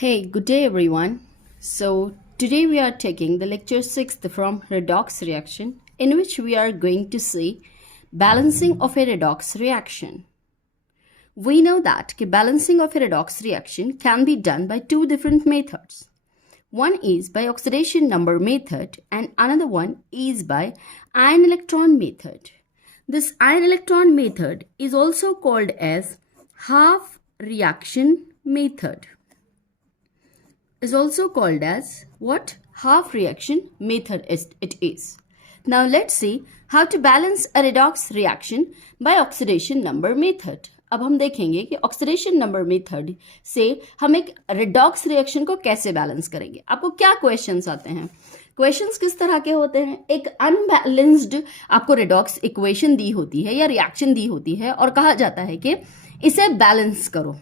Hey, good day everyone. So, today we are taking the lecture 6th from redox reaction, in which we are going to see balancing of a redox reaction. We know that balancing of a redox reaction can be done by two different methods. One is by oxidation number method and another one is by ion electron method. This ion electron method is also called as half reaction method. Is also called as what? Half reaction method it is. Now let's see how to balance a redox reaction by oxidation number method. अब हम देखेंगे कि oxidation number method से हम एक redox reaction को कैसे balance करेंगे. आपको क्या क्वेश्चंस आते हैं? क्वेश्चंस किस तरह के होते हैं? एक अनबैलेंस्ड आपको रिडॉक्स इक्वेशन दी होती है या रिएक्शन दी होती है और कहा जाता है कि इसे बैलेंस करो.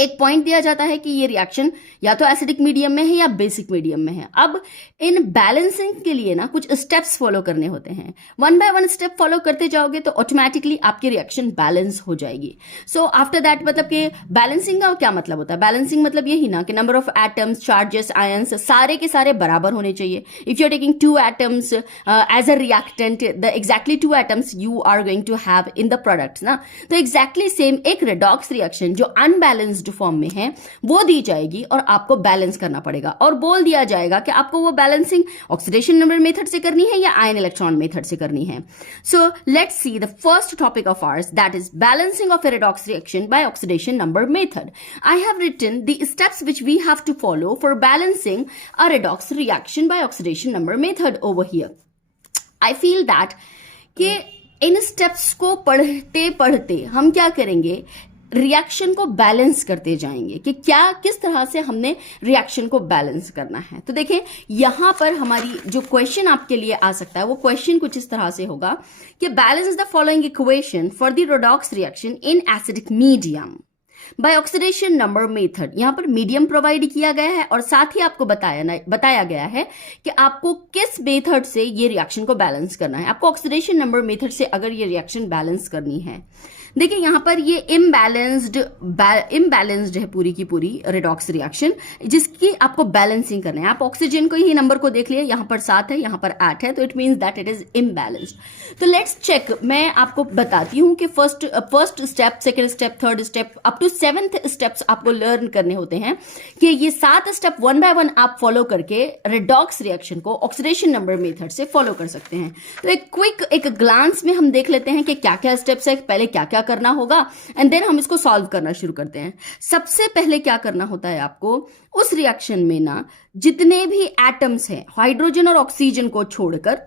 एक पॉइंट दिया जाता है कि ये रिएक्शन या तो एसिडिक मीडियम में है या बेसिक मीडियम में है. अब इन बैलेंसिंग के लिए ना कुछ स्टेप्स फॉलो करने होते हैं. One by one step follow करते जाओगे तो ऑटोमेटिकली आपकी रिएक्शन बैलेंस हो जाएगी. सो आफ्टर दैट मतलब कि बैलेंसिंग का क्या मतलब होता है? बैलेंसिंग मतलब यही ना कि number of atoms, charges, ions सारे के सारे बराबर होने चाहिए. If you are taking two atoms as a reactant, the exactly two atoms you are going to have in the product ना, तो एग्जैक्टली सेम एक रिडॉक्स रिएक्शन जो अनबैलेंस्ड फॉर्म में है वो दी जाएगी और आपको बैलेंस करना पड़ेगा और बोल दिया जाएगा कि आपको वो बैलेंसिंग ऑक्सीडेशन नंबर मेथड से करनी है या आयन इलेक्ट्रॉन मेथड से करनी है. So let's see the first topic of hours, that is balancing of A redox reaction by oxidation number method. I have written the steps which we have to follow for balancing a redox reaction by oxidation number method over here. I feel that कि इन steps को पढ़ते पढ़ते हम क्या करेंगे, reaction को balance करते जाएंगे कि क्या किस तरह से हमने रिएक्शन को बैलेंस करना है. तो देखें यहां पर हमारी जो क्वेश्चन आपके लिए आ सकता है वो क्वेश्चन कुछ इस तरह से होगा कि balance the following equation for the redox reaction in acidic medium by oxidation number method. यहां पर मीडियम प्रोवाइड किया गया है और साथ ही आपको बताया गया है कि आपको किस मेथड से ये रिएक्शन को बैलेंस करना है. आपको ऑक्सीडेशन नंबर मेथड से अगर ये रिएक्शन बैलेंस करनी है, देखिए यहां पर ये इम्बैलेंस्ड है पूरी की पूरी रिडॉक्स रिएक्शन जिसकी आपको बैलेंसिंग करना है. आप ऑक्सीजन को ही नंबर को देख लिए, यहां पर 7 है, यहां पर 8 है, तो it means that it is imbalanced. तो लेट्स चेक. मैं आपको बताती हूं कि first step, second step, third step up to 7th steps आपको लर्न करने होते हैं कि ये 7 स्टेप वन बाय वन आप फॉलो करके रिडॉक्स रिएक्शन को ऑक्सीडेशन नंबर मेथड से फॉलो कर सकते हैं. तो एक ग्लांस में हम देख लेते हैं कि क्या क्या स्टेप्स है, पहले क्या क्या करना होगा एंड देन हम इसको सॉल्व करना शुरू करते हैं. सबसे पहले क्या करना होता है आपको, उस रिएक्शन में ना जितने भी एटम्स हैं हाइड्रोजन और ऑक्सीजन को छोड़कर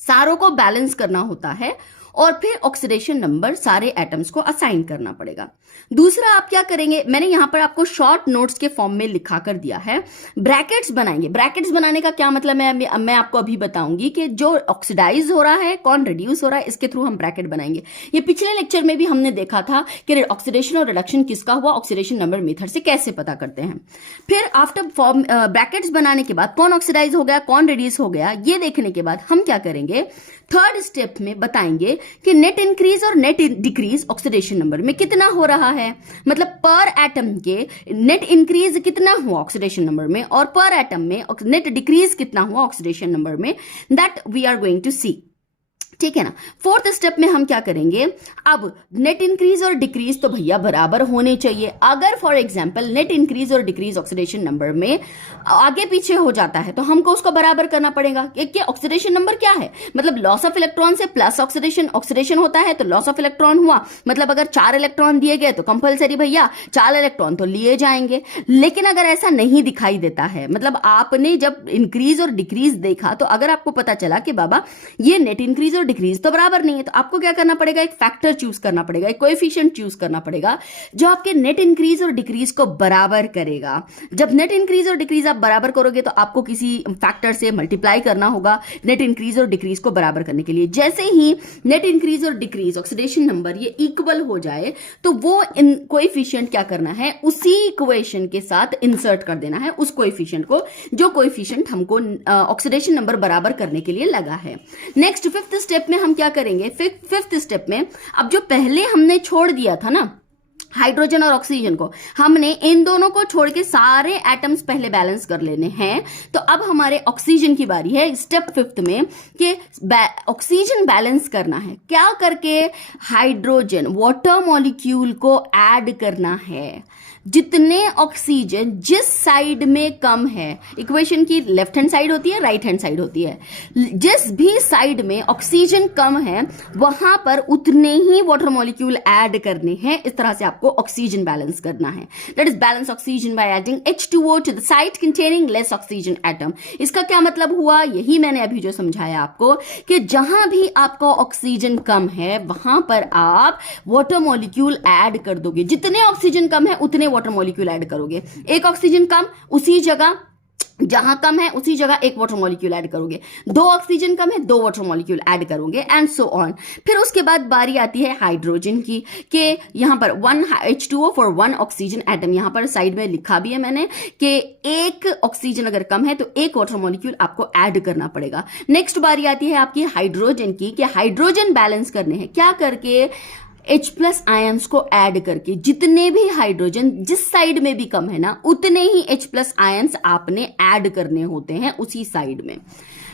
सारों को बैलेंस करना होता है और फिर ऑक्सीडेशन नंबर सारे एटम्स को असाइन करना पड़ेगा. दूसरा आप क्या करेंगे, मैंने यहां पर आपको शॉर्ट नोट्स के फॉर्म में लिखा कर दिया है. ब्रैकेट्स बनाएंगे. ब्रैकेट्स बनाने का क्या मतलब है मैं आपको अभी बताऊंगी कि जो ऑक्सीडाइज हो रहा है कौन रिड्यूस हो रहा है, इसके थ्रू हम ब्रैकेट बनाएंगे. ये पिछले लेक्चर में भी हमने देखा था कि ऑक्सीडेशन और रिडक्शन किसका हुआ, ऑक्सीडेशन नंबर मेथड से कैसे पता करते हैं. फिर आफ्टर फॉर्म ब्रैकेट्स बनाने के बाद कौन ऑक्सीडाइज हो गया कौन रिड्यूस हो गया ये देखने के बाद हम क्या करेंगे, थर्ड स्टेप में बताएंगे कि नेट इंक्रीज और नेट डिक्रीज ऑक्सीडेशन नंबर में कितना हो रहा है. मतलब पर एटम के नेट इंक्रीज कितना हुआ ऑक्सीडेशन नंबर में और पर एटम में नेट डिक्रीज कितना हुआ ऑक्सीडेशन नंबर में, that we are going to see. ठीक है ना. फोर्थ स्टेप में हम क्या करेंगे, अब नेट इंक्रीज और डिक्रीज तो भैया बराबर होने चाहिए. अगर फॉर एग्जांपल नेट इंक्रीज और डिक्रीज ऑक्सीडेशन नंबर में आगे पीछे हो जाता है तो हमको उसको बराबर करना पड़ेगा. कि ऑक्सीडेशन नंबर क्या है, मतलब लॉस ऑफ इलेक्ट्रॉन से प्लस ऑक्सीडेशन होता है तो लॉस ऑफ इलेक्ट्रॉन हुआ. मतलब अगर 4 इलेक्ट्रॉन दिए गए तो कंपलसरी भैया 4 इलेक्ट्रॉन तो लिए जाएंगे. लेकिन अगर ऐसा नहीं दिखाई देता है, मतलब आपने जब इंक्रीज और डिक्रीज देखा तो अगर आपको पता चला कि बाबा ये नेट इंक्रीज और डिक्रीज तो बराबर नहीं है, तो आपको क्या करना पड़ेगा, एक फैक्टर चूज करना पड़ेगा, एक कोएफिशिएंट चूज करना पड़ेगा जो आपके नेट इंक्रीज और डिक्रीज को बराबर करेगा. जब नेट इंक्रीज और डिक्रीज आप बराबर करोगे तो आपको किसी फैक्टर से मल्टीप्लाई करना होगा नेट इंक्रीज और डिक्रीज को बराबर करने के लिए. जैसे ही नेट इंक्रीज और डिक्रीज ऑक्सीडेशन नंबर ये इक्वल हो जाए तो वो कोएफिशिएंट क्या करना है, उसी इक्वेशन के साथ इंसर्ट कर देना है उस कोएफिशिएंट को जो कोएफिशिएंट हमको ऑक्सीडेशन नंबर बराबर करने के लिए लगा है. नेक्स्ट 5th स्टेप में हम क्या करेंगे, 5th स्टेप में अब जो पहले हमने छोड़ दिया था ना हाइड्रोजन और ऑक्सीजन को हमने इन दोनों को छोड़ के सारे एटम्स पहले बैलेंस कर लेने हैं। तो अब हमारे ऑक्सीजन की बारी है स्टेप 5 में कि ऑक्सीजन बैलेंस करना है। क्या करके? हाइड्रोजन वाटर मॉलिक्यूल को ऐड करना है। जितने ऑक्सीजन जिस साइड में कम है, इक्वेशन की लेफ्ट हैंड साइड होती है, राइट हैंड साइड होती है, जिस भी साइड में ऑक्सीजन कम है वहां पर उतने ही वाटर मॉलिक्यूल ऐड करने हैं। इस तरह से आपको ऑक्सीजन बैलेंस करना है। That is balance oxygen by adding H2O to the side containing less oxygen atom. इसका क्या मतलब हुआ? यही मैंने अभी जो समझाया आपको कि जहां भी आपका ऑक्सीजन कम है वहां पर आप वाटर मॉलिक्यूल ऐड कर दोगे। जितने ऑक्सीजन कम है उतने वाटर मॉलिक्यूल ऐड करोगे। एक ऑक्सीजन कम, उसी जगह जहां कम है उसी जगह एक वाटर मॉलिक्यूल ऐड करोगे। दो ऑक्सीजन कम है, दो वाटर मॉलिक्यूल ऐड करोगे, एंड सो ऑन। फिर उसके बाद बारी आती है हाइड्रोजन की कि यहां पर 1 H2O फॉर 1 ऑक्सीजन एटम। यहां पर साइड में लिखा भी है मैंने कि एक ऑक्सीजन अगर कम है तो एक वाटर मॉलिक्यूल आपको ऐड करना पड़ेगा। नेक्स्ट बारी आती है आपकी हाइड्रोजन की कि हाइड्रोजन बैलेंस करने हैं। क्या करके? H+ आयंस को ऐड करके। जितने भी हाइड्रोजन जिस साइड में भी कम है ना, उतने ही H+ आयंस आपने ऐड करने होते हैं उसी साइड में।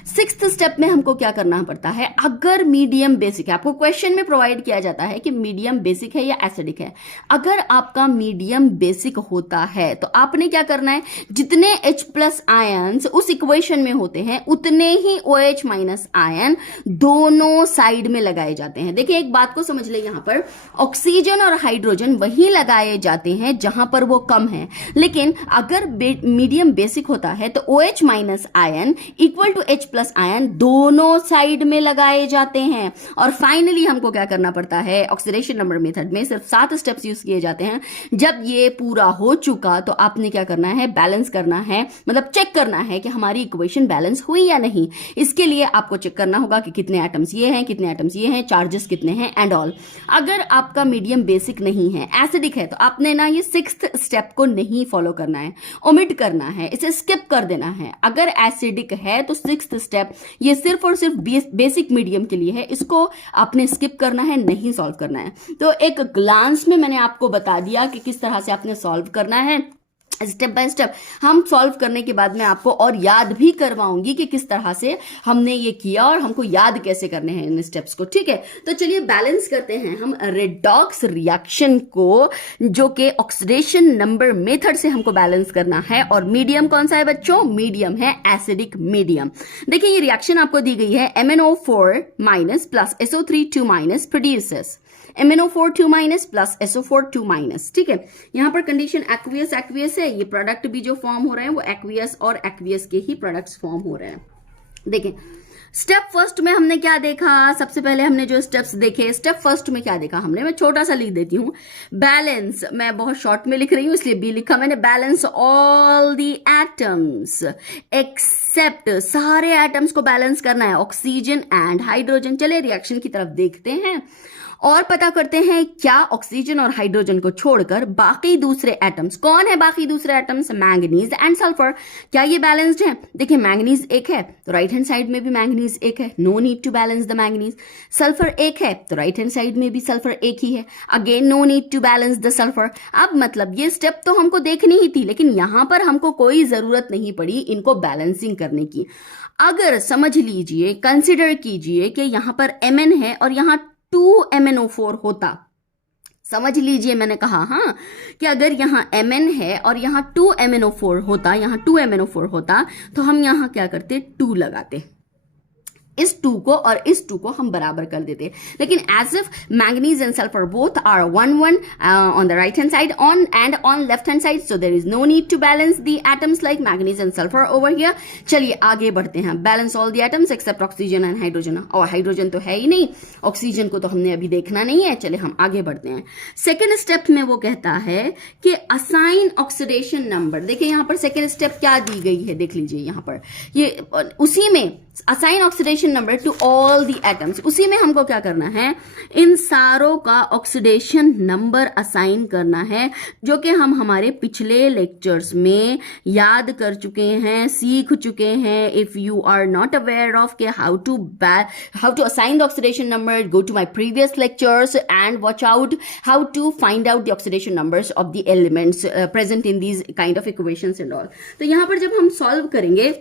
6th स्टेप में हमको क्या करना पड़ता है? अगर मीडियम बेसिक है, आपको क्वेश्चन में प्रोवाइड किया जाता है कि मीडियम बेसिक है या एसिडिक है। अगर आपका मीडियम बेसिक होता है तो आपने क्या करना है? जितने H+ आयंस उस इक्वेशन में होते हैं उतने ही OH- आयन दोनों साइड में लगाए जाते हैं। देखिए एक बात को समझ ले, यहां पर ऑक्सीजन और हाइड्रोजन वही लगाए जाते हैं जहां पर वो कम है, लेकिन अगर मीडियम बेसिक होता है तो OH- ion equal to H+ ion दोनों साइड में लगाए जाते हैं। और फाइनली हमको क्या करना पड़ता है? ऑक्सीडेशन नंबर मेथड में सिर्फ 7 स्टेप्स यूज किए जाते हैं। जब ये पूरा हो चुका तो आपने क्या करना है? बैलेंस करना है, मतलब चेक करना है कि हमारी इक्वेशन बैलेंस हुई या नहीं। इसके लिए आपको चेक करना होगा कि कितने एटम्स ये हैं, कितने एटम्स ये हैं, चार्जेस कितने हैं एंड ऑल। अगर आपका मीडियम बेसिक नहीं है, एसिडिक है, तो आपने ना ये 6th स्टेप को नहीं फॉलो करना है, ओमिट करना है, इसे स्किप कर देना है। अगर एसिडिक है तो 6th स्टेप ये सिर्फ और सिर्फ बेसिक मीडियम के लिए है, इसको आपने स्किप करना है, नहीं सॉल्व करना है। तो एक ग्लांस में मैंने आपको बता दिया कि किस तरह से आपने सॉल्व करना है। स्टेप बाय स्टेप हम सॉल्व करने के बाद मैं आपको और याद भी करवाऊंगी कि किस तरह से हमने ये किया और हमको याद कैसे करने हैं इन स्टेप्स को। ठीक है, तो चलिए बैलेंस करते हैं हम रेडॉक्स रिएक्शन को, जो कि ऑक्सीडेशन नंबर मेथड से हमको बैलेंस करना है। और मीडियम कौन सा है बच्चों? मीडियम है एसिडिक मीडियम। देखिए ये रिएक्शन आपको दी गई है, MnO4- plus SO3 2- produces MnO4 2- plus SO4 2-। ठीक है, यहां पर कंडीशन एक्वियस एक्वियस है। ये प्रोडक्ट भी जो फॉर्म हो रहे हैं वो एक्वियस और एक्वियस के ही प्रोडक्ट्स फॉर्म हो रहे हैं। देखिए स्टेप फर्स्ट में हमने क्या देखा? सबसे पहले हमने जो स्टेप्स देखे, स्टेप फर्स्ट में क्या देखा हमने? मैं छोटा सा लिख देती हूं, बैलेंस। मैं बहुत शॉर्ट में लिख रही हूं इसलिए बी लिखा मैंने। Balance all the atoms except, सारे एटम्स को बैलेंस करना है, ऑक्सीजन एंड हाइड्रोजन। चले रिएक्शन की तरफ देखते हैं और पता करते हैं क्या ऑक्सीजन और हाइड्रोजन को छोड़कर बाकी दूसरे एटम्स, कौन है बाकी दूसरे एटम्स? Manganese and sulphur. क्या ये बैलेंस्ड है? देखिए मैंगनीज एक है तो राइट हैंड साइड में भी मैंगनीज एक है, no need to balance the manganese. Sulphur एक है तो राइट हैंड साइड में भी सल्फर एक ही है, again no need to balance the sulphur. अब मतलब ये स्टेप तो हमको देखनी ही थी, लेकिन यहां पर हमको कोई जरूरत नहीं पड़ी इनको बैलेंसिंग करने की। अगर समझ लीजिए, कंसिडर कीजिए कि यहां पर Mn है और यहां 2MnO4 होता, समझ लीजिए मैंने कहा हाँ कि अगर यहां Mn है और यहां 2MnO4 होता, यहां 2MnO4 होता तो हम यहां क्या करते? 2 लगाते, इस 2 को और इस 2 को हम बराबर कर देते। लेकिन as if manganese and sulphur both are 1-1 on the right hand side on and on left hand side, so there is no need to balance the atoms like manganese and sulphur over here. चलिए आगे बढ़ते हैं। Balance all the atoms except oxygen and hydrogen. और hydrogen तो है ही नहीं, oxygen को तो हमने अभी देखना नहीं है। चलिए हम आगे बढ़ते हैं। सेकेंड स्टेप में वो कहता है कि असाइन ऑक्सीडेशन नंबर। देखिए यहां पर सेकेंड स्टेप क्या दी गई है, देख लीजिए यहां पर ये उसी में assign oxidation oxidation number two all the atoms, उसी में हमको क्या करना है, इन सारों का ऑक्सीडेशन नंबर असाइन करना है, जो कि हम हमारे पिछले लेक्चर्स में याद कर चुके हैं, सीख चुके हैं. If you are not aware of के how to assign the oxidation number, go to my previous lectures and watch out how to find out the oxidation numbers of the elements present in these kind of equations and all. तो यहां पर जब हम solve करेंगे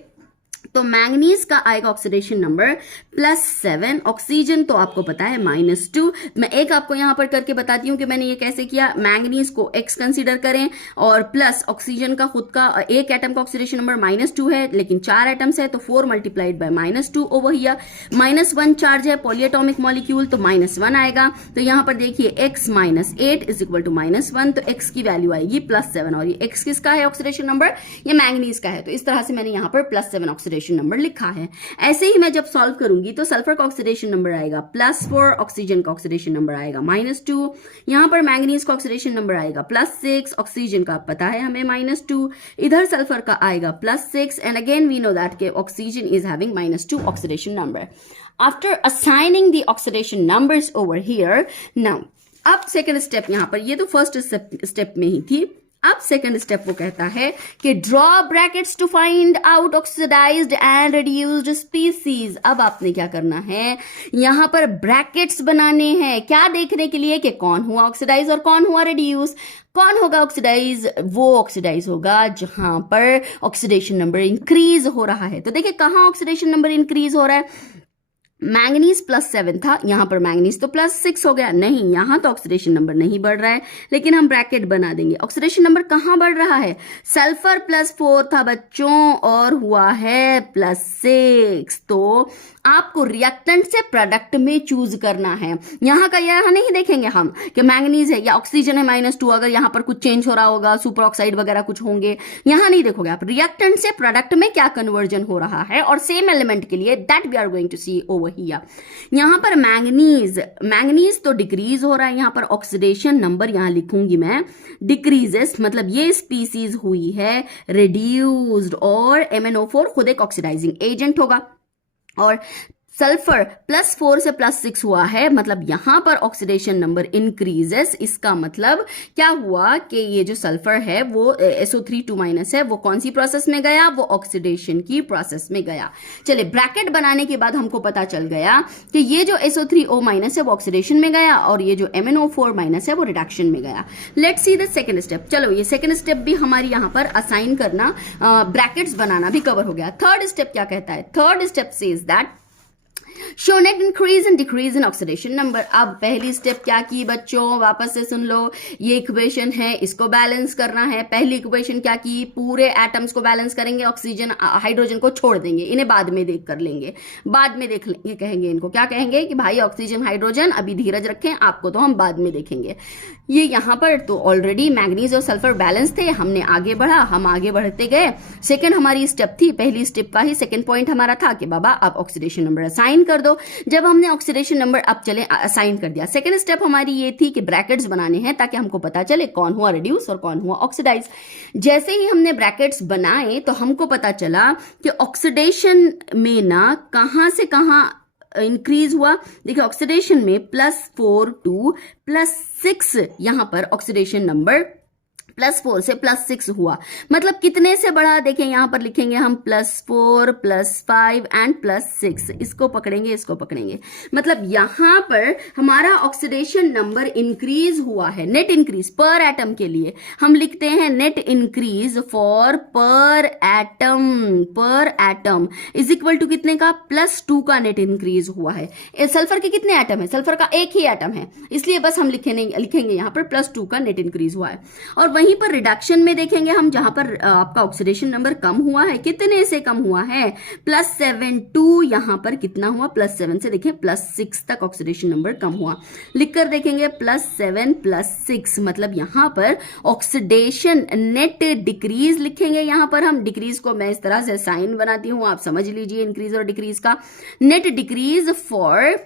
तो manganese का आएगा oxidation number +7, oxygen तो आपको पता है -2. मैं एक आपको यहां पर करके बताती हूं कि मैंने ये कैसे किया. मैंगनीज को X कंसीडर करें और प्लस ऑक्सीजन का खुद का एक एटम का ऑक्सीडेशन नंबर -2 है, लेकिन 4 एटम्स है तो 4 multiplied by -2 over here. -1 charge है पॉलीएटॉमिक मॉलिक्यूल तो -1 आएगा. तो यहां पर देखिए X - 8 इज इक्वल टू -1, तो X की वैल्यू आएगी +7. और ये X किसका है ऑक्सीडेशन नंबर, ये मैंगनीज का है. तो इस तरह से मैंने यहां पर +7 ऑक्सीडेशन नंबर लिखा है. ऐसे ही मैं जब सॉल्व करूंगी तो सल्फर का ऑक्सीडेशन नंबर आएगा +4, ऑक्सीजन का ऑक्सीडेशन नंबर आएगा -2. यहां पर मैंगनीज का ऑक्सीडेशन नंबर आएगा +6, ऑक्सीजन का पता है हमें -2. इधर सल्फर का आएगा +6 and again we know that के oxygen is having -2 oxidation number. After assigning the oxidation numbers over here, now अब सेकेंड स्टेप, यहां पर ये तो फर्स्ट स्टेप में ही थी. अब सेकंड स्टेप वो कहता है कि draw brackets to find out oxidised and reduced species. अब आपने क्या करना है, यहां पर ब्रैकेट्स बनाने हैं. क्या देखने के लिए कि कौन हुआ ऑक्सीडाइज और कौन हुआ रिड्यूस. कौन होगा ऑक्सीडाइज, वो ऑक्सीडाइज होगा जहां पर ऑक्सीडेशन नंबर इंक्रीज हो रहा है. तो देखिए कहां ऑक्सीडेशन नंबर इंक्रीज हो रहा है. मैंगनीज +7 था, यहां पर मैंगनीज तो +6 हो गया. नहीं, यहां तो ऑक्सीडेशन नंबर नहीं बढ़ रहा है, लेकिन हम ब्रैकेट बना देंगे. ऑक्सीडेशन नंबर कहां बढ़ रहा है, सल्फर +4 था बच्चों और हुआ है +6. तो आपको रिएक्टेंट से प्रोडक्ट में चूज करना है. यहां का यहां नहीं देखेंगे हम कि मैंगनीज है या ऑक्सीजन है -2, अगर यहां पर कुछ चेंज हो रहा होगा, सुपर ऑक्साइड वगैरह कुछ होंगे, यहां नहीं देखोगे आप. रिएक्टेंट से प्रोडक्ट में क्या कन्वर्जन हो रहा है और सेम एलिमेंट के लिए that we are going to see over here. यहां पर मैंगनीज तो डिक्रीज हो रहा है. यहां पर ऑक्सीडेशन नंबर यहां लिखूंगी मैं डिक्रीजेस, मतलब ये स्पीसीज हुई है रिड्यूस्ड, और MnO4 खुद एक ऑक्सीडाइजिंग एजेंट होगा. और सल्फर +4 से +6 हुआ है, मतलब यहां पर ऑक्सीडेशन नंबर इंक्रीजेस. इसका मतलब क्या हुआ कि ये जो सल्फर है वो SO3 2- है, वो कौन सी प्रोसेस में गया, वो ऑक्सीडेशन की प्रोसेस में गया. चलिए ब्रैकेट बनाने के बाद हमको पता चल गया कि ये जो SO3O- है वो ऑक्सीडेशन में गया और ये जो MnO4- है वो रिडक्शन में गया. Let's see the second step. चलो ये सेकंड स्टेप भी हमारी यहां पर असाइन करना, ब्रैकेट्स बनाना भी कवर हो गया. थर्ड स्टेप क्या कहता है, third step says that show net increase and decrease in oxidation number. अब पहली स्टेप क्या की बच्चों, वापस से सुन लो. ये इक्वेशन है, इसको बैलेंस करना है. पहली इक्वेशन क्या की, पूरे एटम्स को बैलेंस करेंगे, ऑक्सीजन हाइड्रोजन को छोड़ देंगे, इन्हें बाद में देख कर लेंगे, बाद में देख लेंगे. कहेंगे इनको क्या कहेंगे कि भाई ऑक्सीजन हाइड्रोजन अभी धीरज रखें, आपको तो हम बाद में देखेंगे. ये यहां पर तो ऑलरेडी मैंगनीज और सल्फर बैलेंस थे, हमने आगे बढ़ा, हम आगे बढ़ते गए. सेकेंड हमारी स्टेप थी, पहली स्टेप का ही सेकेंड पॉइंट हमारा था कि बाबा आप ऑक्सीडेशन नंबर असाइन कर दो. जब हमने ऑक्सीडेशन नंबर अब चले असाइन कर दिया, सेकेंड स्टेप हमारी ये थी कि ब्रैकेट्स बनाने हैं ताकि हमको पता चले कौन हुआ रिड्यूस और कौन हुआ ऑक्सीडाइज. जैसे ही हमने ब्रैकेट्स बनाए तो हमको पता चला कि ऑक्सीडेशन में ना कहां से कहां इंक्रीज हुआ. देखिए ऑक्सीडेशन में +4 to +6, यहां पर ऑक्सीडेशन नंबर +4 से +6 हुआ. मतलब कितने से बढ़ा, देखें यहां पर लिखेंगे हम +4 +5 एंड +6. इसको पकड़ेंगे, इसको पकड़ेंगे, मतलब यहां पर हमारा ऑक्सीडेशन नंबर इंक्रीज हुआ है. नेट इंक्रीज पर एटम के लिए हम लिखते हैं नेट इंक्रीज फॉर पर एटम इज इक्वल टू कितने का, +2 का नेट इंक्रीज हुआ है. सल्फर के कितने एटम है, सल्फर का एक ही एटम है, इसलिए बस हम लिखेंगे यहां पर +2 का नेट इंक्रीज हुआ है. और वहीं पर रिडक्शन में देखेंगे हम, जहां पर आपका ऑक्सीडेशन नंबर कम हुआ है, कितने से कम हुआ है, +7 to यहां पर कितना हुआ, +7 से देखें +6 तक ऑक्सीडेशन नंबर कम हुआ. लिखकर देखेंगे +7 +6, मतलब यहां पर ऑक्सीडेशन नेट डिक्रीज लिखेंगे. यहां पर हम डिक्रीज को मैं इस तरह से साइन बनाती हूं, आप समझ लीजिए इंक्रीज और डिक्रीज का. Net decrease for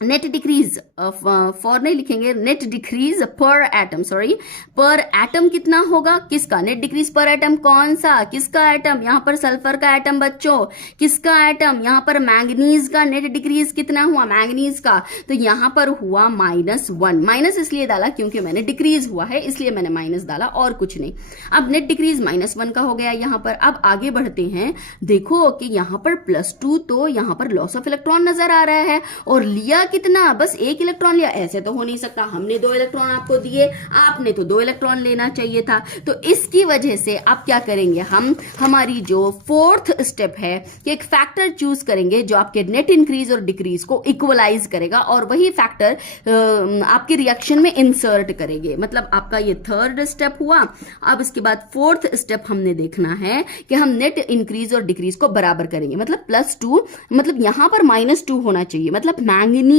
net decrease for नहीं लिखेंगे, नेट डिक्रीज पर एटम, सॉरी पर एटम कितना होगा, किसका नेट डिक्रीज पर एटम, कौन सा, किसका एटम, यहां पर सल्फर का एटम बच्चों, किसका एटम, यहां पर मैंगनीज का नेट डिक्रीज कितना हुआ, मैंगनीज का, तो यहां पर हुआ -1, माइनस इसलिए डाला क्योंकि मैंने डिक्रीज हुआ है इसलिए मैंने माइनस डाला और कुछ नहीं। अब नेट डिक्रीज -1 का हो गया यहां पर। अब आगे बढ़ते हैं, देखो कि यहां पर +2, तो यहां पर लॉस ऑफ इलेक्ट्रॉन नजर आ रहा है और लिया कितना, बस 1 इलेक्ट्रॉन लिया, ऐसे तो हो नहीं सकता, हमने 2 इलेक्ट्रॉन आपको दिए, आपने तो 2 इलेक्ट्रॉन लेना चाहिए था। तो इसकी वजह से आप क्या करेंगे, हम हमारी जो 4th स्टेप है कि एक फैक्टर चूज करेंगे जो आपके नेट इंक्रीज और डिक्रीज को इक्वलाइज करेगा और वही फैक्टर आपके रिएक्शन में इंसर्ट करेंगे। मतलब आपका ये 3rd स्टेप हुआ। अब इसके बाद 4th स्टेप हमने देखना है कि हम नेट इंक्रीज और डिक्रीज को बराबर करेंगे। मतलब +2, मतलब यहां पर -2 होना चाहिए, मतलब मैंगनीज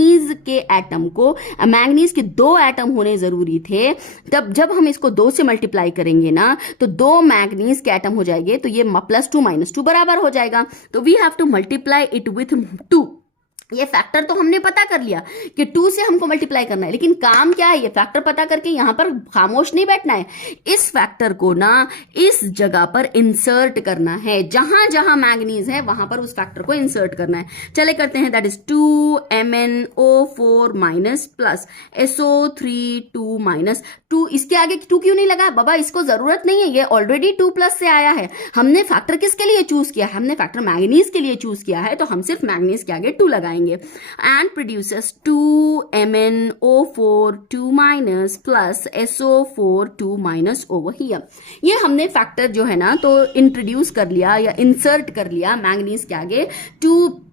के एटम को, मैंगनीज के 2 एटम होने जरूरी थे। तब जब हम इसको 2 से मल्टीप्लाई करेंगे ना तो 2 मैंगनीज के एटम हो जाएंगे, तो ये +2 -2 बराबर हो जाएगा। तो we have to multiply it with 2। ये फैक्टर तो हमने पता कर लिया कि 2 से हमको मल्टीप्लाई करना है, लेकिन काम क्या है, ये फैक्टर पता करके यहां पर खामोश नहीं बैठना है, इस फैक्टर को ना इस जगह पर इंसर्ट करना है, जहां जहां मैंगनीज है वहां पर उस फैक्टर को इंसर्ट करना है। चले करते हैं, that is 2MnO4 minus plus SO3 2 minus 2। इसके आगे 2 क्यों नहीं लगा बाबा, इसको जरूरत नहीं है, ये ऑलरेडी 2+ से आया है। हमने फैक्टर किसके लिए चूज किया है, हमने फैक्टर मैंगनीज के लिए चूज किया है, तो हम सिर्फ मैंगनीज के आगे 2 लगाएंगे। And produces 2MnO4 2 minus plus SO4 2 minus over here. ये हमने फैक्टर जो है ना तो इंट्रोड्यूस कर लिया या इंसर्ट कर लिया मैंगनीज के आगे to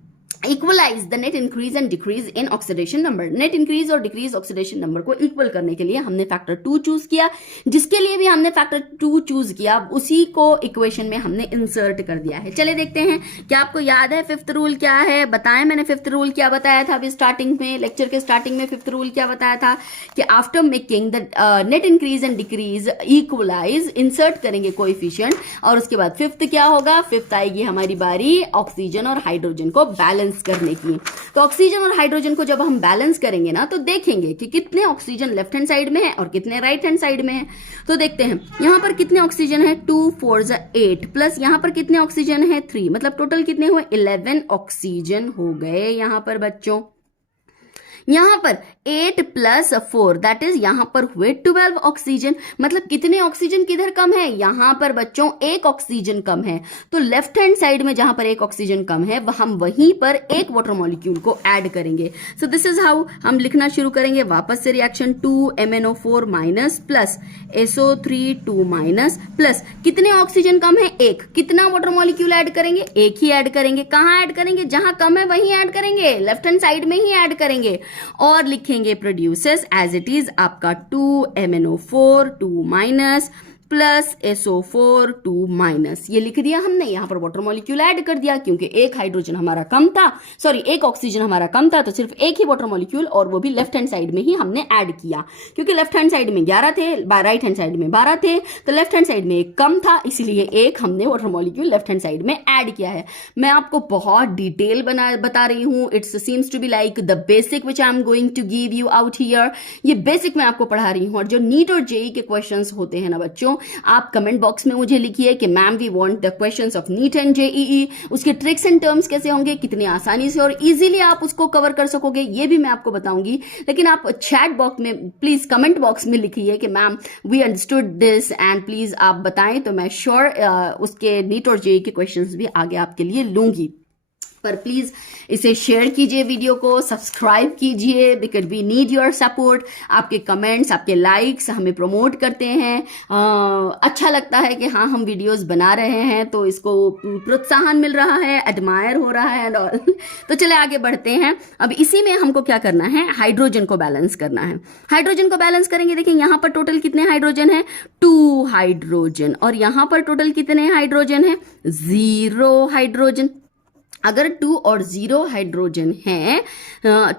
equalise the net increase and decrease in oxidation number. Net increase और डिक्रीज ऑक्सीडेशन नंबर को इक्वल करने के लिए हमने फैक्टर 2 चूज किया। जिसके लिए भी हमने फैक्टर 2 चूज किया उसी को इक्वेशन में हमने इंसर्ट कर दिया है। चले देखते हैं, क्या आपको याद है 5th रूल क्या है, बताएं मैंने 5th रूल क्या बताया था अभी स्टार्टिंग में, लेक्चर के स्टार्टिंग में 5th रूल क्या बताया था कि after making the net increase and decrease equalise, insert करेंगे कोएफिशिएंट और उसके बाद 5th क्या होगा, 5th आएगी हमारी बारी ऑक्सीजन और हाइड्रोजन को बैलेंस करने की। तो ऑक्सीजन और हाइड्रोजन को जब हम बैलेंस करेंगे ना तो देखेंगे कि कितने ऑक्सीजन लेफ्ट हैंड साइड में है और कितने राइट हैंड साइड में है। तो देखते हैं यहां पर कितने ऑक्सीजन है, 2 4 8 प्लस यहां पर कितने ऑक्सीजन है 3, मतलब टोटल कितने हुए 11 ऑक्सीजन हो गए यहां पर बच्चों। यहां पर 8 + 4 दैट इज यहां पर हुए 12 ऑक्सीजन। मतलब कितने ऑक्सीजन किधर कम है, यहां पर बच्चों 1 ऑक्सीजन कम है। तो लेफ्ट हैंड साइड में जहां पर 1 ऑक्सीजन कम है हम वहीं पर एक वाटर मॉलिक्यूल को ऐड करेंगे। सो दिस इज हाउ हम लिखना शुरू करेंगे वापस से reaction 2MnO4 minus plus SO3 2 minus plus कितने ऑक्सीजन कम है 1, कितना वाटर मॉलिक्यूल ऐड करेंगे, एक ही ऐड करेंगे। कहां ऐड करेंगे, जहां कम है वहीं ऐड करेंगे, लेफ्ट हैंड साइड में ही ऐड करेंगे और लिखेंगे प्रोड्यूसेस एज इट इज आपका 2MnO4 2 minus plus SO4 2 minus. ये लिख दिया हमने, यहां पर वाटर मॉलिक्यूल ऐड कर दिया क्योंकि एक हाइड्रोजन हमारा कम था, सॉरी एक ऑक्सीजन हमारा कम था, तो सिर्फ एक ही वाटर मॉलिक्यूल और वो भी लेफ्ट हैंड साइड में ही हमने ऐड किया। क्योंकि लेफ्ट हैंड साइड में 11 थे, राइट हैंड साइड में 12 थे, तो लेफ्ट हैंड साइड में एक कम था, इसीलिए एक हमने water molecule left hand side में ऐड किया है। मैं आपको बहुत डिटेल बता रही हूं, it's seems to be like the basic which I am going to give you out here. ये बेसिक मैं आपको पढ़ा रही हूं और जो नीट और जेई के क्वेश्चंस होते हैं ना बच्चों, आप कमेंट बॉक्स में मुझे लिखिए कि ma'am we want the questions of NEET and JEE, उसके ट्रिक्स एंड टर्म्स कैसे होंगे, कितनी आसानी से और इजीली आप उसको कवर कर सकोगे, ये भी मैं आपको बताऊंगी। लेकिन आप चैट बॉक्स में प्लीज कमेंट बॉक्स में लिखिए कि ma'am we understood this and please आप बताएं, तो मैं श्योर उसके नीट और जेईई के क्वेश्चंस भी आगे आपके लिए लूंगी। पर प्लीज इसे शेयर कीजिए, वीडियो को सब्सक्राइब कीजिए, because we need your support. आपके कमेंट्स, आपके लाइक्स हमें प्रमोट करते हैं। अच्छा लगता है कि हाँ हम वीडियोस बना रहे हैं तो इसको प्रोत्साहन मिल रहा है, एडमायर हो रहा है एंड ऑल। तो चले आगे बढ़ते हैं। अब इसी में हमको क्या करना है, हाइड्रोजन को बैलेंस करना है। हाइड्रोजन को बैलेंस करेंगे, देखिए यहां पर टोटल कितने हाइड्रोजन है 2 हाइड्रोजन और यहां पर टोटल कितने हाइड्रोजन है 0 हाइड्रोजन। अगर 2 और 0 हाइड्रोजन है,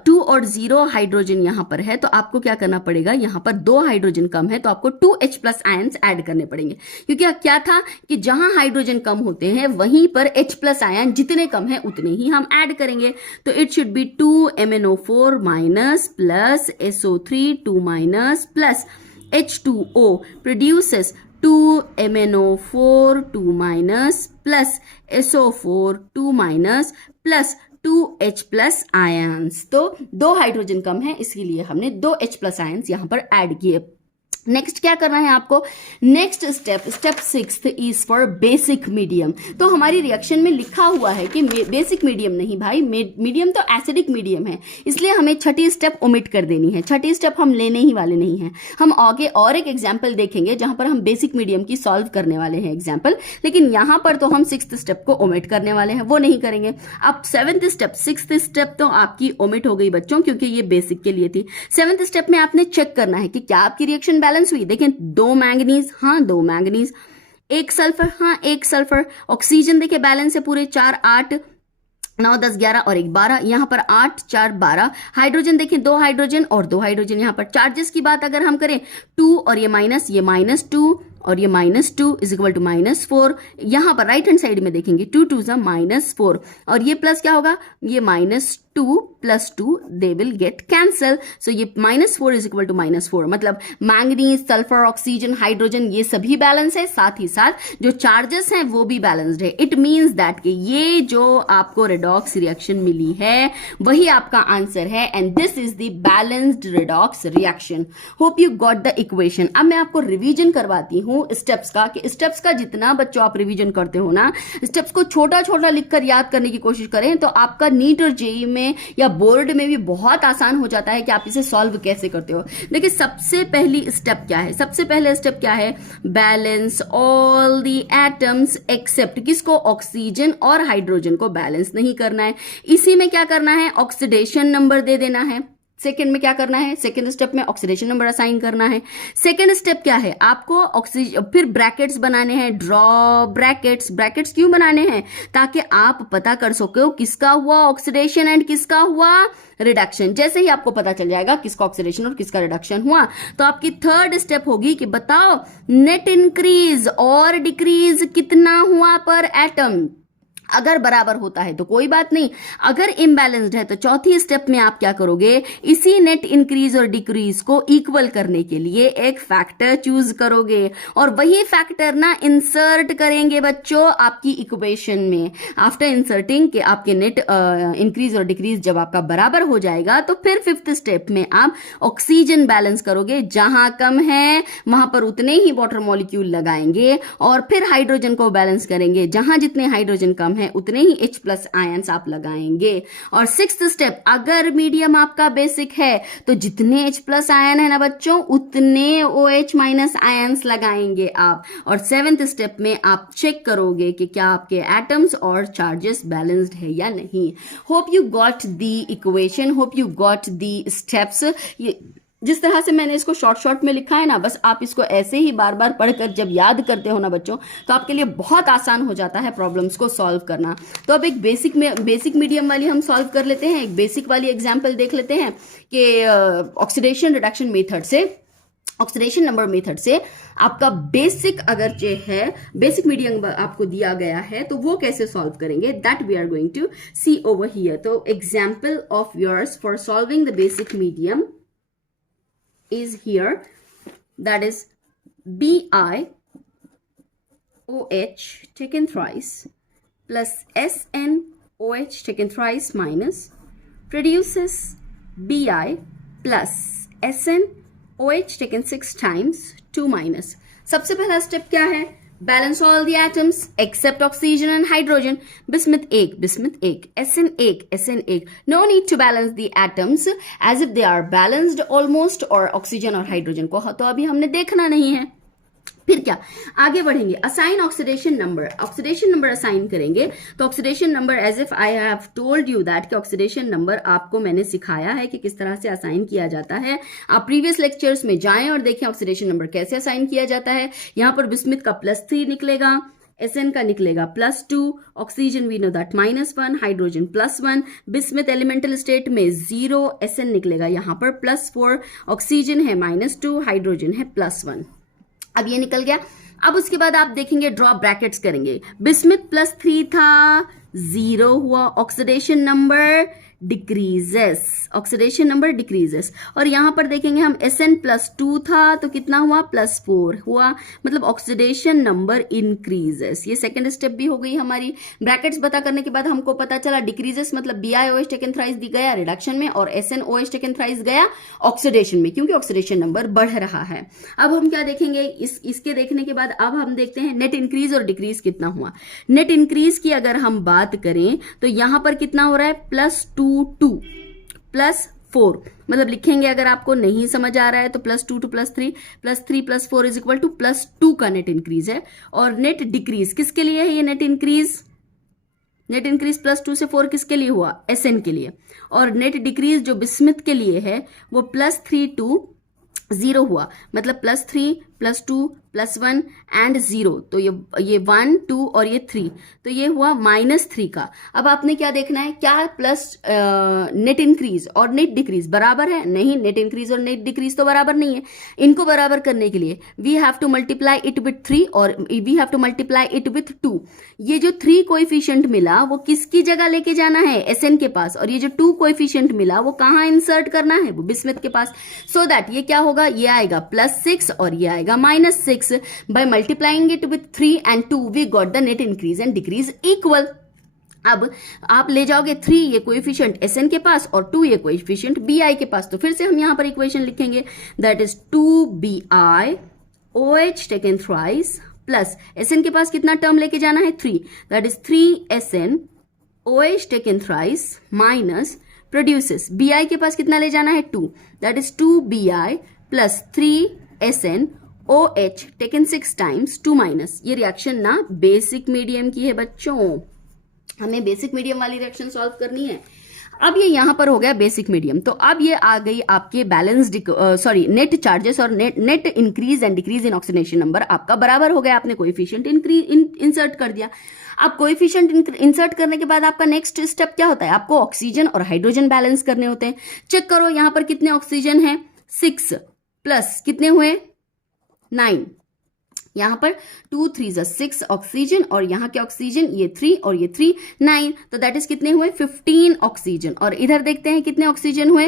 2 और 0 हाइड्रोजन यहां पर है, तो आपको क्या करना पड़ेगा, यहां पर 2 हाइड्रोजन कम है तो आपको 2H प्लस आयन्स ऐड करने पड़ेंगे, क्योंकि क्या था कि जहां हाइड्रोजन कम होते हैं वहीं पर H प्लस आयन जितने कम है उतने ही हम ऐड करेंगे। तो it should be 2MnO4 minus plus SO3 2 minus plus H2O produces 2MnO4 2 minus plus SO4 2 minus plus 2H plus ions. तो 2 हाइड्रोजन कम है, इसीलिए हमने 2H प्लस आयन्स यहां पर ऐड किए। नेक्स्ट क्या करना है आपको, next step 6 is for basic medium. तो हमारी रिएक्शन में लिखा हुआ है कि बेसिक मीडियम नहीं भाई, मीडियम तो एसिडिक मीडियम है, इसलिए हमें छठी स्टेप ओमिट कर देनी है, छठी स्टेप हम लेने ही वाले नहीं हैं। हम आगे और एक एग्जाम्पल देखेंगे जहां पर हम बेसिक मीडियम की सॉल्व करने वाले हैं एग्जाम्पल, लेकिन यहां पर तो हम 6th स्टेप को ओमिट करने वाले हैं, वो नहीं करेंगे। अब 7th स्टेप, 6th स्टेप तो आपकी ओमिट हो गई बच्चों, क्योंकि ये बेसिक के लिए थी। 7th स्टेप में आपने चेक करना है कि क्या आपकी रिएक्शन बैलेंस हुई। देखें 2 मैंगनीज, हाँ 2 मैंगनीज, 1 सल्फर, हाँ 1 सल्फर। ऑक्सीजन देखिए बैलेंस है पूरे 4 8 9 10 11 और 1 12, यहां पर 8 4 12। हाइड्रोजन देखें 2 हाइड्रोजन और 2 हाइड्रोजन। यहां पर चार्जेस की बात अगर हम करें 2 और ये -2 और ये -2 इज इक्वल टू -4। यहां पर राइट हैंड साइड में देखेंगे 2 2 -4 और ये प्लस क्या होगा, ये -2 plus 2 they will get cancel. So ये -4 इज इक्वल टू -4, मतलब मैंगनीज, सल्फर, ऑक्सीजन, हाइड्रोजन ये सभी बैलेंस है, साथ ही साथ जो चार्जेस हैं वो भी बैलेंस्ड है। इट मीन्स दैट कि ये जो आपको रेडॉक्स रिएक्शन मिली है वही आपका आंसर है, and this is the balanced redox reaction. Hope you got the equation. अब मैं आपको रिवीजन करवाती हूँ स्टेप्स का, कि स्टेप्स का जितना बच्चों आप रिवीजन करते हो ना, स्टेप्स को छोटा छोटा लिखकर याद करने की कोशिश करें, तो आपका नीट और जेई में या बोर्ड में भी बहुत आसान हो जाता है कि आप इसे सॉल्व कैसे करते हो। देखिए सबसे पहली स्टेप क्या है, सबसे पहले स्टेप क्या है, balance all the atoms except किसको, ऑक्सीजन और हाइड्रोजन को बैलेंस नहीं करना है। इसी में क्या करना है, ऑक्सीडेशन नंबर दे देना है। सेकेंड में क्या करना है, सेकेंड स्टेप में ऑक्सीडेशन नंबर असाइन करना है। सेकेंड स्टेप क्या है, आपको ऑक्सीजन, फिर ब्रैकेट्स बनाने हैं, ड्रॉ ब्रैकेट्स। ब्रैकेट्स क्यों बनाने हैं, ताकि आप पता कर सको किसका हुआ ऑक्सीडेशन एंड किसका हुआ रिडक्शन। जैसे ही आपको पता चल जाएगा किसका ऑक्सीडेशन और किसका रिडक्शन हुआ, तो आपकी थर्ड स्टेप होगी कि बताओ नेट इंक्रीज और डिक्रीज कितना हुआ पर एटम। अगर बराबर होता है तो कोई बात नहीं, अगर इम्बैलेंस्ड है तो चौथी स्टेप में आप क्या करोगे, इसी नेट इंक्रीज और डिक्रीज को इक्वल करने के लिए एक फैक्टर चूज करोगे, और वही फैक्टर ना इंसर्ट करेंगे बच्चों आपकी इक्वेशन में। आफ्टर इंसर्टिंग कि आपके नेट इंक्रीज और डिक्रीज जब आपका बराबर हो जाएगा, तो फिर 5th स्टेप में आप ऑक्सीजन बैलेंस करोगे, जहां कम है वहां पर उतने ही वाटर मॉलिक्यूल लगाएंगे, और फिर हाइड्रोजन को बैलेंस करेंगे, जहां जितने हाइड्रोजन कम है उतने ही H प्लस आयन्स आप लगाएंगे। और 6th स्टेप, अगर मीडियम आपका बेसिक है तो जितने H प्लस आयन है ना बच्चों उतने OH माइनस आयन्स लगाएंगे आप। और 7th स्टेप में आप चेक करोगे कि क्या आपके एटम्स और चार्जेस बैलेंस्ड है या नहीं। Hope you got the equation, hope you got the steps. ये जिस तरह से मैंने इसको शॉर्ट में लिखा है ना, बस आप इसको ऐसे ही बार बार पढ़कर जब याद करते हो ना बच्चों, तो आपके लिए बहुत आसान हो जाता है प्रॉब्लम्स को सॉल्व करना। तो अब एक बेसिक मीडियम वाली हम सॉल्व कर लेते हैं। एक बेसिक वाली एग्जाम्पल देख लेते हैं कि ऑक्सीडेशन रिडक्शन मेथड से, ऑक्सीडेशन नंबर मेथड से आपका बेसिक अगर जो है बेसिक मीडियम आपको दिया गया है तो वो कैसे सॉल्व करेंगे, that we are going to see over here. तो example of yours for solving the basic medium is here, that is BiOH taken thrice plus SnOH taken thrice minus produces Bi plus SnOH taken 6 times 2 minus। सबसे पहला step क्या है, balance all the atoms except oxygen and hydrogen. Bismuth 1 SN1 no need to balance the atoms as if they are balanced almost, और oxygen और hydrogen को तो अभी हमने देखना नहीं है। फिर क्या आगे बढ़ेंगे, असाइन ऑक्सीडेशन नंबर असाइन करेंगे। तो oxidation number as if I have told you that कि ऑक्सीडेशन नंबर आपको मैंने सिखाया है कि किस तरह से असाइन किया जाता है। आप प्रीवियस लेक्चर्स में जाएं और देखें ऑक्सीडेशन नंबर कैसे असाइन किया जाता है। यहां पर बिस्मिथ का +3 निकलेगा, Sn का निकलेगा +2, oxygen we know that -1, hydrogen +1, bismuth elemental state में 0, Sn निकलेगा यहाँ पर +4, ऑक्सीजन है -2, हाइड्रोजन है +1। अब ये निकल गया। अब उसके बाद आप देखेंगे ड्रॉ ब्रैकेट्स करेंगे, बिस्मथ +3 था, 0 हुआ, oxidation number decreases, oxidation number decreases. और यहां पर देखेंगे हम Sn +2 था तो कितना हुआ, +4 हुआ, मतलब ऑक्सीडेशन नंबर इंक्रीजेस। ये सेकंड स्टेप भी हो गई हमारी। ब्रैकेट्स पता करने के बाद हमको पता चला डिक्रीजेस मतलब BiOH टेकन थ्राइस दी गया रिडक्शन में और SnOH टेकन थ्राइस गया ऑक्सीडेशन में, क्योंकि ऑक्सीडेशन नंबर बढ़ रहा है। अब हम क्या देखेंगे, इसके देखने के बाद अब हम देखते हैं नेट इंक्रीज और डिक्रीज कितना हुआ। नेट इंक्रीज की अगर हम बात करें तो यहां पर कितना हो रहा है, +2 2 +4, मतलब लिखेंगे अगर आपको नहीं समझ आ रहा है तो +2 to +3 +4 इज इक्वल टू +2 का नेट इंक्रीज है। और नेट डिक्रीज किसके लिए है, ये नेट इंक्रीज +2 से 4 किसके लिए हुआ, Sn के लिए। और नेट डिक्रीज जो बिस्मथ के लिए है वो +3 to 0 हुआ, मतलब +3 +2 +1 एंड 0, तो ये 1 2 और ये 3, तो ये हुआ -3 का। अब आपने क्या देखना है, क्या प्लस नेट इंक्रीज और नेट डिक्रीज बराबर है, नहीं, नेट इंक्रीज और नेट डिक्रीज तो बराबर नहीं है। इनको बराबर करने के लिए we have to multiply it with 3 और we have to multiply it with 2। ये जो 3 कोएफिशिएंट मिला वो किसकी जगह लेके जाना है, Sn के पास, और ये जो 2 कोएफिशिएंट मिला वो कहाँ इंसर्ट करना है, वो बिस्मथ के पास। सो दैट ये क्या होगा, ये आएगा +6 और ये आएगा -6। By multiplying it with 3 and 2 we got the net increase and decrease equal। अब आप ले जाओगे 3 ये कोएफिशिएंट Sn के पास और 2 ये कोएफिशिएंट Bi के पास, तो फिर से हम यहां पर इक्वेशन लिखेंगे, that is 2Bi OH taken thrice plus Sn के पास कितना टर्म लेके जाना है, 3, that is 3Sn OH taken thrice minus produces Bi के पास कितना ले जाना है, 2, that is 2Bi plus 3Sn OH taken 6 times 2 minus. ये रिएक्शन ना बेसिक मीडियम की है बच्चों, हमें बेसिक मीडियम वाली रिएक्शन सॉल्व करनी है। अब ये यहां पर हो गया बेसिक मीडियम, तो अब ये आ गई आपके बैलेंस्ड नेट चार्जेस और net increase and decrease in oxidation number आपका बराबर हो गया। आपने कोएफिशिएंट इंसर्ट कर दिया। अब कोएफिशिएंट इंसर्ट करने के बाद आपका नेक्स्ट स्टेप क्या होता है, आपको ऑक्सीजन और हाइड्रोजन बैलेंस करने होते हैं। चेक करो यहां पर कितने ऑक्सीजन है, 6 प्लस कितने हुए, 9, यहां पर 2 3 6 ऑक्सीजन और यहां के ऑक्सीजन ये 3 और ये 3 9, तो दैट इज कितने हुए, 15 ऑक्सीजन। और इधर देखते हैं कितने ऑक्सीजन हुए,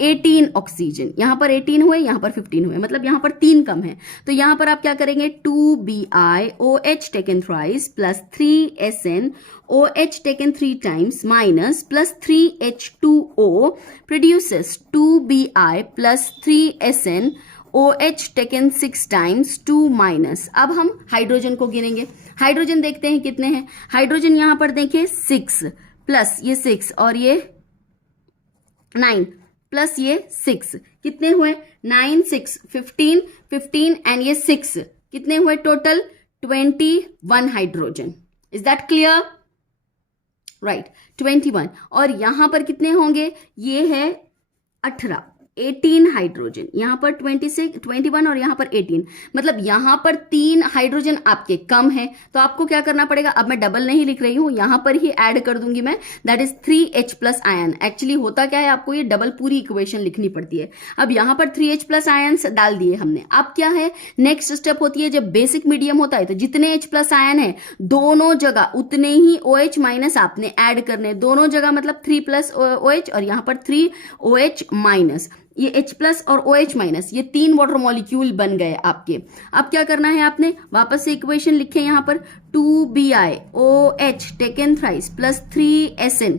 18 ऑक्सीजन, यहां पर 18 हुए, यहां पर 15 हुए, मतलब यहां पर 3 कम है। तो यहां पर आप क्या करेंगे, 2Bi OH taken thrice plus 3Sn OH taken 3 times minus plus 3H2O produces 2Bi plus 3Sn OH taken 6 times 2 minus. अब हम हाइड्रोजन को गिनेंगे। हाइड्रोजन देखते हैं कितने हैं, हाइड्रोजन यहां पर देखें 6 प्लस ये 6 और ये 9 प्लस ये 6, कितने हुए, 9 6 15 एंड ये 6, कितने हुए total, 21 hydrogen. Is that clear, right, 21। और यहां पर कितने होंगे, ये है 18 हाइड्रोजन, यहां पर 21 और यहां पर 18, मतलब यहां पर 3 हाइड्रोजन आपके कम है। तो आपको क्या करना पड़ेगा, अब मैं डबल नहीं लिख रही हूं, यहां पर ही ऐड कर दूंगी मैं, that is 3H plus ion. Actually होता क्या है, आपको ये डबल पूरी इक्वेशन लिखनी पड़ती है। अब यहां पर 3H प्लस आयन डाल दिए हमने। अब क्या है, नेक्स्ट स्टेप होती है, जब बेसिक मीडियम होता है तो जितने H प्लस आयन है दोनों जगह उतने ही OH माइनस आपने ऐड करने, दोनों जगह मतलब 3 प्लस OH और यहां पर 3 OH माइनस, ये H प्लस और OH माइनस, ये 3 वाटर मॉलिक्यूल बन गए आपके। अब क्या करना है, आपने वापस से इक्वेशन लिखे यहां पर, 2Bi OH taken thrice plus 3Sn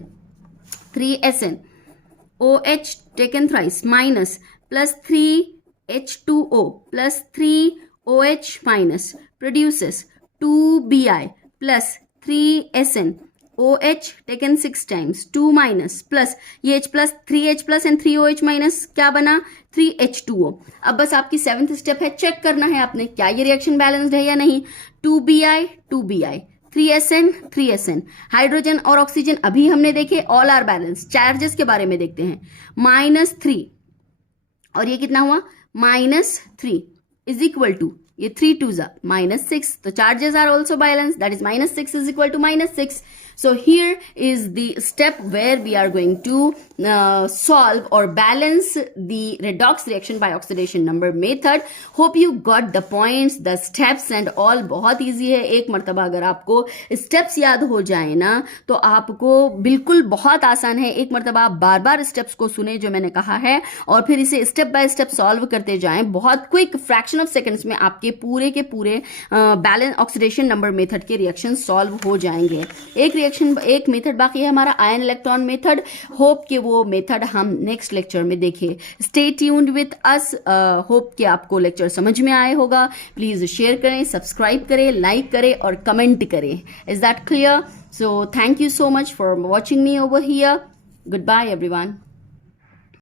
OH taken thrice minus plus 3H2O plus 3OH minus produces 2Bi plus 3Sn OH taken 6 times 2 minus plus ये H plus 3H plus and 3OH minus क्या बना, 3H2O। अब बस आपकी 7th step है, check करना है आपने क्या ये रिएक्शन बैलेंस्ड है या नहीं। 2Bi 3Sn हाइड्रोजन और ऑक्सीजन अभी हमने देखे ऑल आर बैलेंस। चार्जेस के बारे में देखते हैं, -3 और ये कितना हुआ, -3 इज इक्वल टू, ये 3 2s are -6. The charges are also balanced. That is -6 is equal to -6. So here is the step where we are going to solve or balance the redox reaction by oxidation number method. Hope you got the points, the steps and all. बहुत easy है. एक मर्तबा अगर आपको steps याद हो जाए ना तो आपको बिल्कुल बहुत आसान है. एक मर्तबा आप बार बार steps को सुने जो मैंने कहा है और फिर इसे step by step solve करते जाएं. बहुत क्विक फ्रैक्शन ऑफ सेकंड्स में आपके पूरे के पूरे बैलेंस ऑक्सीडेशन नंबर मेथड के रिएक्शन सॉल्व हो जाएंगे. एक मेथड बाकी है हमारा आयन इलेक्ट्रॉन मेथड. होप कि वो मेथड हम नेक्स्ट लेक्चर में देखें. Stay tuned with us. Hope कि आपको लेक्चर समझ में आए होगा. प्लीज शेयर करें, सब्सक्राइब करें, लाइक करें और कमेंट करें. Is that clear? So thank you so much for watching me over here. Goodbye everyone.